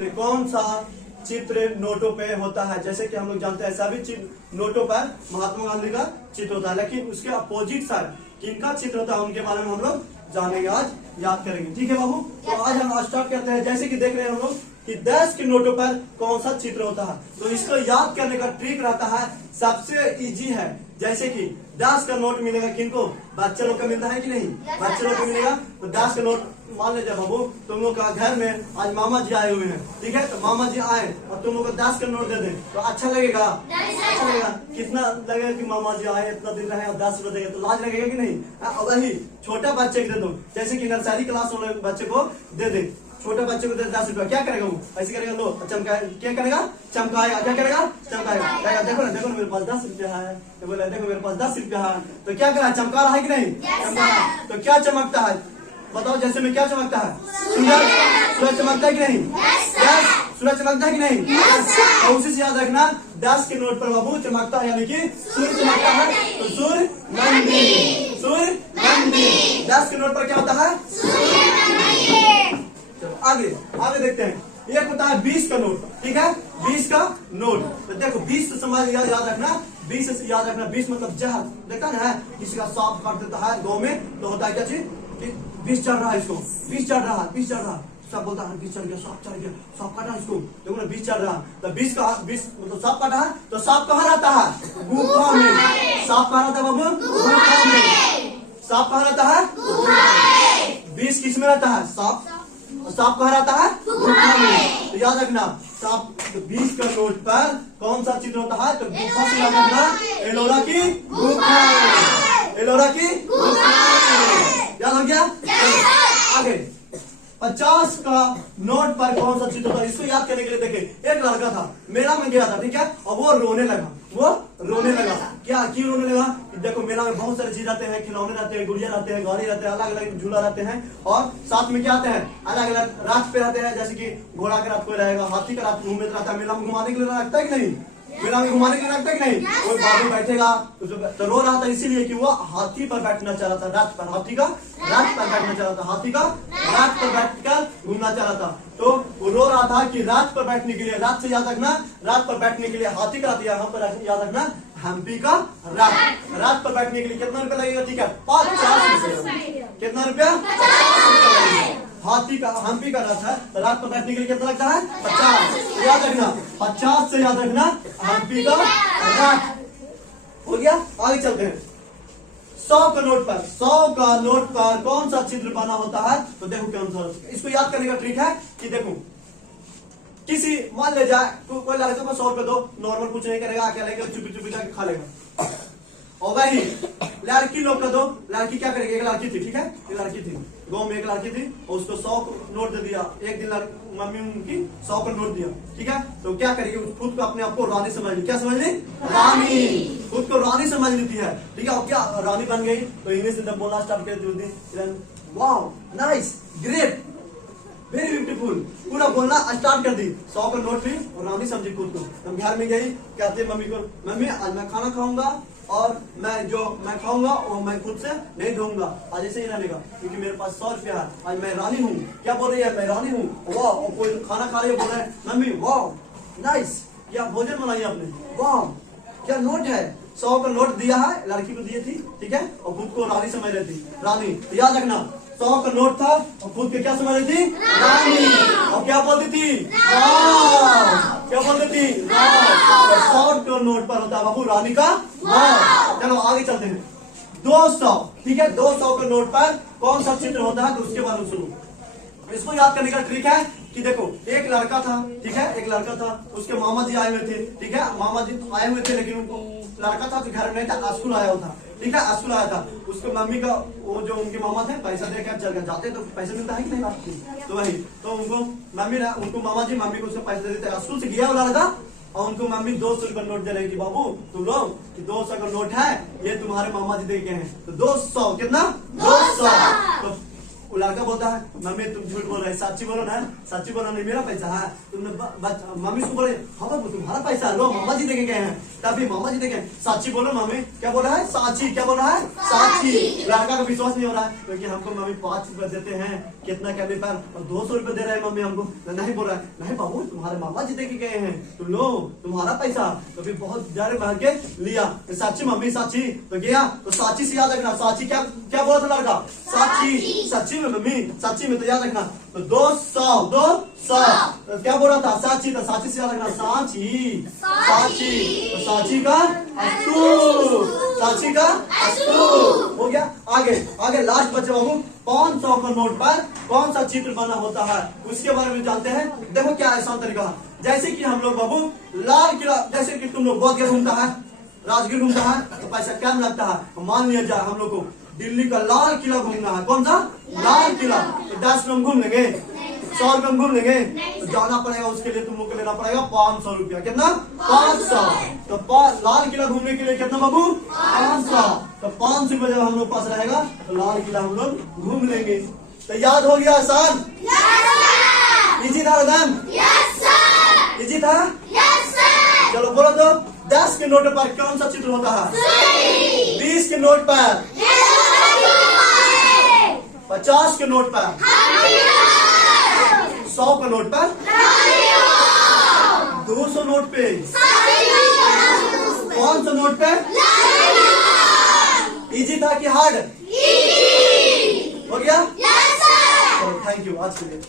चित्र, कौन सा चित्र नोटों पे होता है? जैसे कि हम लोग जानते हैं सभी नोटों पर महात्मा गांधी का चित्र होता है, लेकिन उसके अपोजिट साइड किनका चित्र होता है उनके बारे में हम लोग जानेंगे, आज याद करेंगे। ठीक है बाबू, तो आज हम स्टार्ट करते हैं। जैसे कि देख रहे हैं हम लोग कि 10 के नोटों पर कौन सा चित्र होता है, तो इसको याद करने का ट्रिक रहता है, सबसे इजी है। जैसे कि 10 का नोट मिलेगा किनको? बच्चे लोग का मिलता है कि नहीं? बच्चे लोग को मिलेगा। तो 10 का नोट मान लीजिए बाबू तुम लोग का घर में आज मामा जी आए हुए हैं, ठीक है, तो मामा जी आए और तुम लोग को 10 का नोट दे दें तो अच्छा लगेगा? अच्छा लगेगा। कितना लगेगा कि मामा जी आए, इतना दिन रहे और 10 रुपए देंगे, तो लाज लगेगा कि नहीं? वही छोटा बच्चे को दे दो, जैसे कि नर्सरी क्लास वाले बच्चे को दे दे, छोटे बच्चे को 10 रुपया, क्या करेगा वो? ऐसे करेगा, लो चमका, क्या करेगा? चमकाएगा। क्या करेगा? चमकाएगा। देखो ना, देखो ना, मेरे पास 10 रुपया है, तो बोला देखो मेरे पास 10 रुपया है, तो क्या करा? चमका रहा है कि नहीं? चमका रहा है। तो क्या चमकता है बताओ? जैसे में क्या चमकता है? सूरज चमकता है कि नहीं? सूरज चमकता है कि नहीं? और उसी से याद रखना 10 के नोट पर बाबू चमकता है, यानी कि सूर्य चमकता है, तो सूर्य नंदी। 10 के नोट पर क्या होता है? चलो आगे देखते हैं। एक होता है 20 का नोट, ठीक है, 20 का नोट। तो देखो 20 से समझ याद रखना, 20 से याद रखना, 20 मतलब जहाज, देखा ना, किसी का सांप काट देता है गाँव में, तो होता है क्या चीज? 20 चढ़ रहा है इसको, 20 चढ़ रहा, सब बोलता है 20 चढ़ गया, सांप चढ़ गया, सांप काटा इसको, देखो ना 20 चढ़ रहा। तो 20 मतलब सांप काटा है, तो सांप कहाँ रहता है? गुफा में। सांप कहाँ रहता है बाबू? गुफा में। सांप कहाँ रहता है? 20 किस में रहता है? सांप कहाँ रहता है? गुफा में। तो याद रखना सांप, 20 का नोट पर कौन सा चित्र होता है? तो गुफा से याद रखना, एलोरा की गुफा, एलोरा की गुफा। याद हो गया? आगे 50 का नोट पर कौन सा चित्र होता है? इसको याद करने के लिए देखे, एक लड़का था, मेला में गया था, ठीक है, और वो रोने लगा। क्या क्यों रोने लगा? देखो मेला में बहुत सारे चीज रहते हैं, खिलौने रहते हैं, गुड़िया रहते हैं, गाड़ी रहते हैं, अलग अलग झूला रहते हैं, और साथ में क्या आते हैं? अलग अलग रात पे रहते हैं, जैसे कि घोड़ा का रात कोई रहेगा, हाथी का रात घूमने रहता है। मेला में घुमाने के लिए रखता है कि नहीं? मेला में घुमाने के लिए रखता है कि नहीं? कोई बाबू बैठेगा तो रो रहा था इसीलिए कि वो हाथी पर बैठना चाह रहा था, रात पर, हाथी का रात पर बैठना चाह रहा था, हाथी का रात पर बैठकर घूमना चाह रहा था। तो वो रो रहा था कि रात पर बैठने के लिए, रात से याद रखना, रात पर बैठने के लिए हाथी का रात, यहाँ पर याद रखना हम्पी का रात पर बैठने के लिए कितना रुपया लगेगा? ठीक है, 50 रुपया। कितना रुपया? 50 रुपया। हाथी का हम्पी का रात है, तो रात पर बैठने के लिए कितना लगता है? 50। याद रखना 50 से याद रखना हम्पी का रात। हो गया? आगे चलते हैं। 100 का नोट पर कौन सा चित्र बना होता है? तो देखो कौन सा, इसको याद करने का ट्रिक है कि देखो किसी, मान ले जाए कोई लड़के को 100 रुपए दो, नॉर्मल कुछ नहीं करेगा, अकेले चुपी जाके खा लेगा। और वही लड़की लोग का दो, लड़की क्या करेगी? एक लड़की थी, ठीक है, एक लड़की थी गाँव में, एक लड़की थी, और उसको 100 नोट दे दिया। एक दिन मम्मी उनकी 100 का नोट दिया, ठीक है, तो क्या करेगी? खुद को अपने आप को रानी समझ ली। क्या समझ ली? रानी। खुद को रानी समझ लेती है, ठीक है, और क्या रानी बन गई? तो इंग्लिश में बोलना स्टार्ट कर दी, wow, nice, great, very beautiful, पूरा बोलना स्टार्ट कर दी। 100 का नोट ली और रानी समझी खुद को। हम घर में गई, कहते मम्मी को, मम्मी आज मैं खाना खाऊंगा और मैं खाऊंगा वो मैं खुद से नहीं दूंगा, आज ऐसे ही रहेगा, क्योंकि मेरे पास 100 रुपया है, आज मैं रानी हूँ। क्या बोल रही है? मैं रानी हूँ। वाह, और कोई खाना खा रही है, बोल रहे हैं मम्मी वाह नाइस, क्या भोजन बनाई आपने, वाह क्या नोट है। 100 का नोट दिया है, लड़की को दिए थी, ठीक है, और खुद को रानी समझ रही थी, रानी। तो याद रखना 100 का नोट था और खुद के क्या समझ रही थी? रानी। और क्या बोलती थी? क्या बोलती थी? 100 का नोट पर होता है बाबू रानी का वाह। चलो आगे चलते हैं। 200, ठीक है, 200 के नोट पर कौन सा चित्र होता है? तो उसके बारे में सुनो। इसको याद करने का ट्रिक है कि देखो एक लड़का था, ठीक है, एक लड़का था, उसके मामा जी आए हुए थे, ठीक है, मामा जी आए हुए थे, लेकिन उनको लड़का था तो घर में नहीं था, स्कूल आया हुआ था, ठीक है, स्कूल आया था। उसके मम्मी का वो जो उनके मामा थे पैसा देकर चल गए, जाते तो पैसा मिलता है कि नहीं आपको? तो वही, तो उनको मम्मी ना, उनको मामा जी मम्मी को उसको पैसा दे देते, स्कूल से गया वो लड़का, और उनको मम्मी 200 का नोट दे रही थी, बाबू तुम लोग कि 200 का नोट है, ये तुम्हारे मामा जी दे के हैं, तो 200 कितना? 200। तो वो लड़का बोलता है मम्मी तुम झूठ बोल रहे, सच्ची बोलो ना, सच्ची बोलो नहीं मेरा पैसा है। तुमने मम्मी को बोले हाँ बाबू तुम्हारा पैसा लो, मामा जी देके गए हैं। तभी मामा जी देखे साची बोलो मम्मी, क्या बोला है साची, क्या बोला है साची। लड़का का विश्वास नहीं हो रहा है क्योंकि हमको मम्मी 5 रुपए देते हैं कितना कहने पर, और 200 रुपए दे रहे हैं मम्मी हमको। नहीं बोल रहा है नहीं बाबू तुम्हारे मामा जी देके गए हैं, तुम लो तुम्हारा पैसा। तो फिर बहुत ज्यादा भाग के लिया, साची मम्मी साची। तो गया तो साची से याद रखना, साची क्या क्या बोला था लड़का, साची। सच्ची में मम्मी सच्ची में, तो याद रखना। तो 200 तो क्या बोला था साची, तो साची से याद रखना साची साची। तो साची का अस्तु, साची का अस्तु हो गया। आगे आगे लास्ट बच्चे बाबू 500 का नोट पर कौन सा चित्र बना होता है उसके बारे में जानते हैं। देखो क्या आसान तरीका है, जैसे कि हम लोग बाबू लाल किला, जैसे कि तुम लोग बोधगया घूमता है, राजगीर घूमता है तो पैसा क्या लगता है। मान लिया जाए हम लोग को दिल्ली का लाल किला घूमना है, कौन सा लाल किला, तो 10 में हम घूम लेंगे, 100 रुपये हम घूम लेंगे। तो जाना पड़ेगा उसके लिए तुम लोग को लेना पड़ेगा 500 रुपया, कितना 500। तो लाल किला घूमने के लिए कितना बाबू 500। तो 500 रुपये जब हम लोग पास रहेगा तो लाल किला हम लोग घूम लेंगे। तो याद हो गया आसान, इजी था मैम, इजी था। चलो बोलो तो 10 के नोट पर कौन सा चित्र होता है, 20 के नोट पर, 50 के नोट पर, 100 के नोट पर, 200 नोट पे, 500 नोट पे। इजी था कि हार्ड हो गया। थैंक यू आज के लिए।